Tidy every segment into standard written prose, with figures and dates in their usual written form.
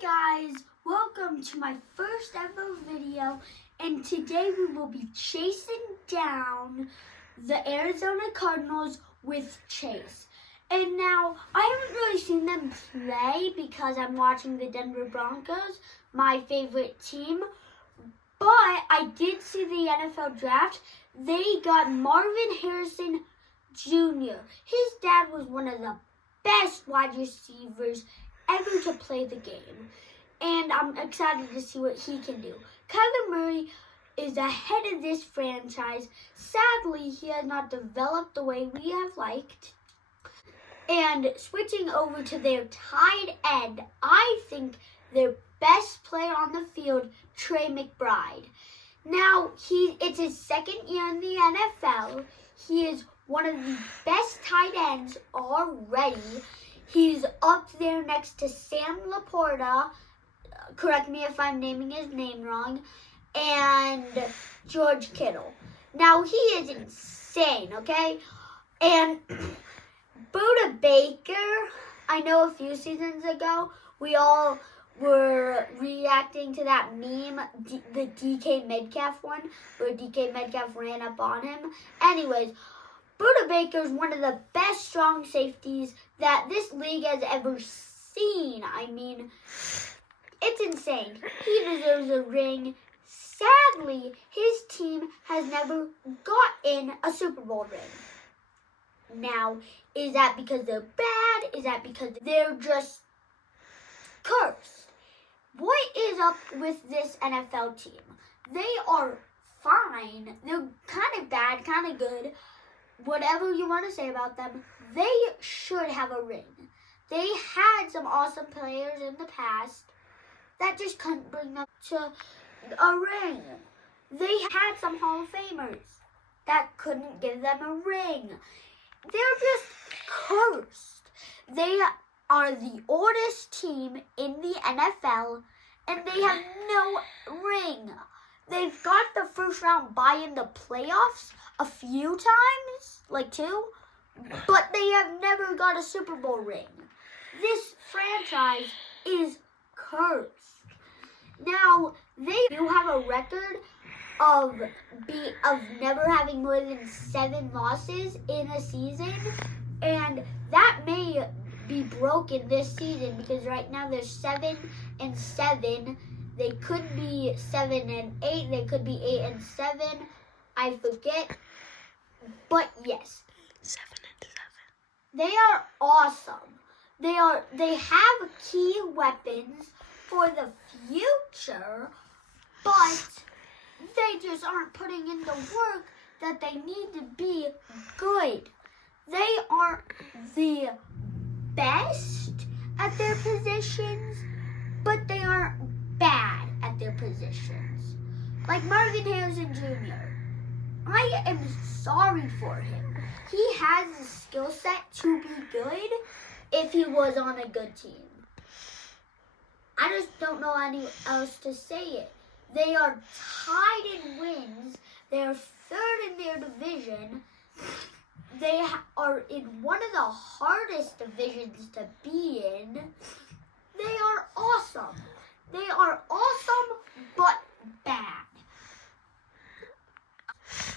Guys, welcome to my first ever video, and today we will be chasing down the Arizona Cardinals with Chase. And now, I haven't really seen them play because I'm watching the Denver Broncos, my favorite team, but I did see the NFL draft. They got Marvin Harrison Jr. His dad was one of the best wide receivers ever to play the game, and I'm excited to see what he can do. Kyler Murray is ahead of this franchise. Sadly, he has not developed the way we have liked. And switching over to their tight end, I think their best player on the field, Trey McBride. Now, it's his second year in the NFL. He is one of the best tight ends already. He's up there next to Sam Laporta, correct me if I'm naming his name wrong, and George Kittle. Now, he is insane, okay? And Buda Baker, I know a few seasons ago, we all were reacting to that meme, the DK Metcalf one, where DK Metcalf ran up on him. Anyways, Buda Baker is one of the best strong safeties that this league has ever seen. I mean, it's insane. He deserves a ring. Sadly, his team has never gotten a Super Bowl ring. Now, is that because they're bad? Is that because they're just cursed? What is up with this NFL team? They are fine. They're kind of bad, kind of good. Whatever you want to say about them, they should have a ring. They had some awesome players in the past that just couldn't bring them to a ring. They had some Hall of Famers that couldn't give them a ring. They're just cursed. They are the oldest team in the NFL, and they have no ring. They've got the first round bye in the playoffs a few times, like 2, but they have never got a Super Bowl ring. This franchise is cursed. Now, they do have a record of never having more than 7 losses in a season, and that may be broken this season because right now they're 7-7. They could be 7-8. They could be 8-7. I forget. But yes, 7-7. They are awesome. They have key weapons for the future, but they just aren't putting in the work that they need to be good. They aren't the best at their positions, but they aren't bad at their positions. Like Marvin Harrison Jr. I am sorry for him. He has the skill set to be good if he was on a good team. I just don't know any else to say it. They are tied in wins. They are 3rd in their division. They are in one of the hardest divisions to be in. They are awesome. They are awesome, but bad.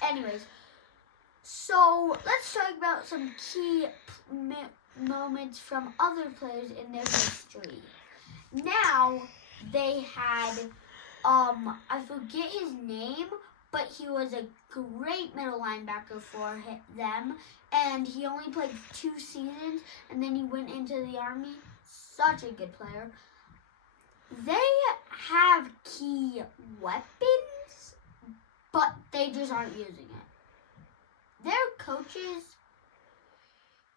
Anyways, so let's talk about some key moments from other players in their history. Now, they had, I forget his name, but he was a great middle linebacker for them, and he only played 2 seasons, and then he went into the Army. Such a good player. They have key weapons, but they just aren't using it. Their coaches,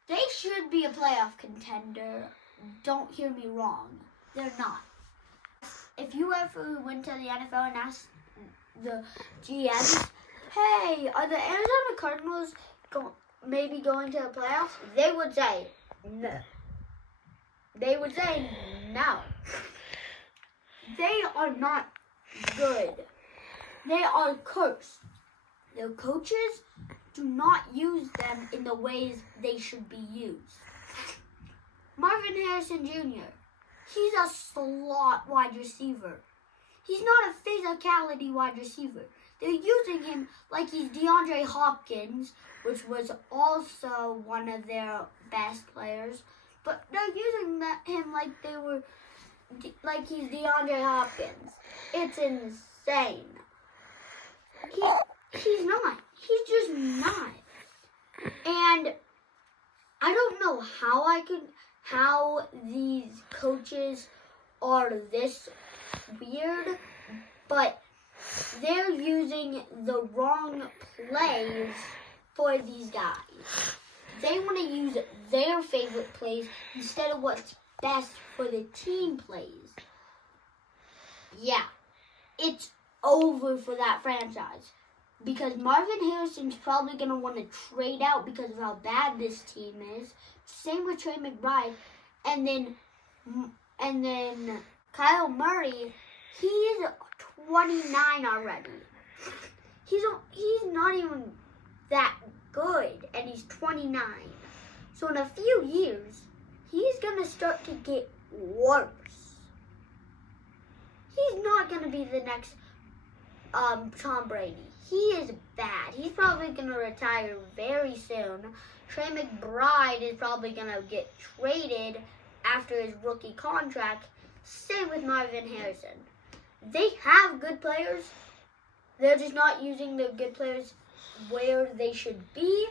they should be a playoff contender. Don't hear me wrong. They're not. If you ever went to the NFL and asked the GMs, hey, are the Arizona Cardinals maybe going to the playoffs? They would say no. They would say no. They are not good. They are cursed. Their coaches do not use them in the ways they should be used. Marvin Harrison Jr. He's a slot wide receiver. He's not a physicality wide receiver. They're using him like he's DeAndre Hopkins, which was also one of their best players. But they're using him like he's DeAndre Hopkins. It's insane. He's not. He's just not. And I don't know how these coaches are this weird, but they're using the wrong plays for these guys. They want to use their favorite plays instead of what's best for the team plays. Yeah, it's over for that franchise. Because Marvin Harrison's probably going to want to trade out because of how bad this team is. Same with Trey McBride. And then Kyle Murray, he's 29 already. He's not even that good, and he's 29. So in a few years, he's going to start to get worse. He's not going to be the next Tom Brady. He is bad. He's probably going to retire very soon. Trey McBride is probably going to get traded after his rookie contract. Same with Marvin Harrison. They have good players. They're just not using the good players where they should be.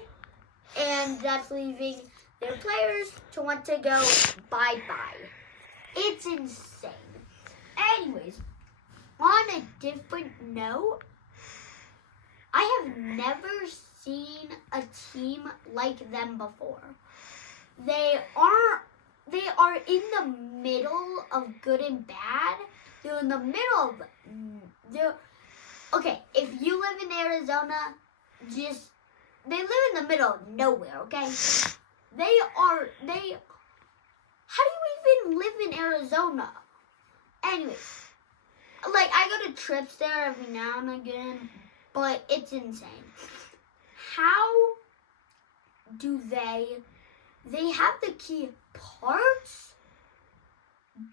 And that's leaving their players to want to go bye-bye. It's insane. Anyways, on a different note, I have never seen a team like them before. They are in the middle of good and bad. They're in the middle of okay, if you live in Arizona, they live in the middle of nowhere, okay? How do you even live in Arizona? Anyways, like, I go to trips there every now and again, but it's insane. How do they have the key parts,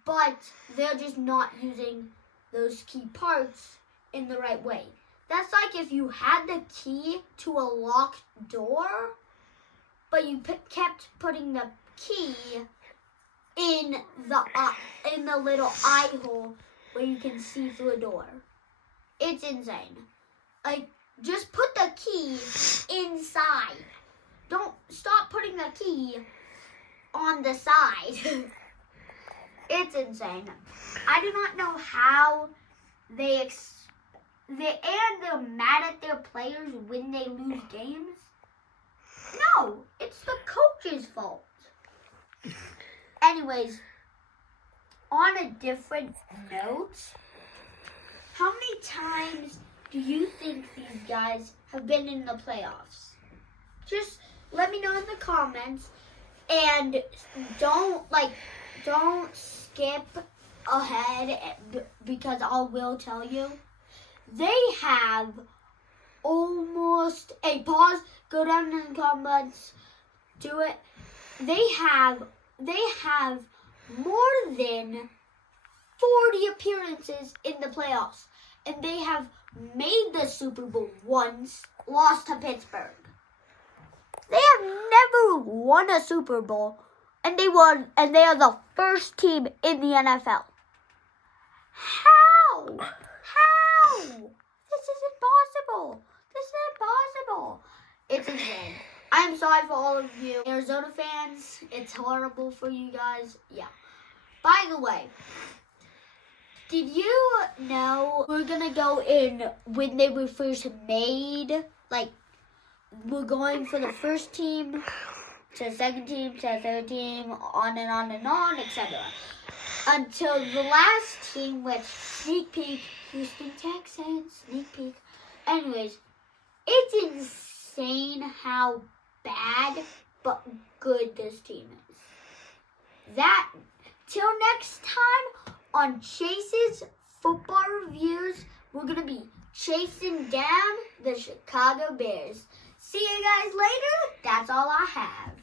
but they're just not using those key parts in the right way. That's like if you had the key to a locked door, but you kept putting the key in the little eye hole where you can see through a door. It's insane. Like, just put the key inside. Don't stop putting the key on the side. It's insane. I do not know how they're mad at their players when they lose games. No, it's the coach's fault. Anyways, on a different note, how many times do you think these guys have been in the playoffs? Just let me know in the comments, and don't skip ahead because I will tell you. They have almost go down in the comments, do it. They have more than 40 appearances in the playoffs, and they have made the Super Bowl once, lost to Pittsburgh. They have never won a Super Bowl, and they are the first team in the NFL. How? This is impossible. It's insane. I'm sorry for all of you Arizona fans. It's horrible for you guys. Yeah. By the way, did you know we're going to go in when they were first made? Like, we're going for the first team, to the second team, to the third team, on and on and on, etc. Until the last team, which, sneak peek, Houston Texans, sneak peek. Anyways, it's insane how bad but good this team is. Till next time on Chase's Football Reviews, we're going to be chasing down the Chicago Bears. See you guys later. That's all I have.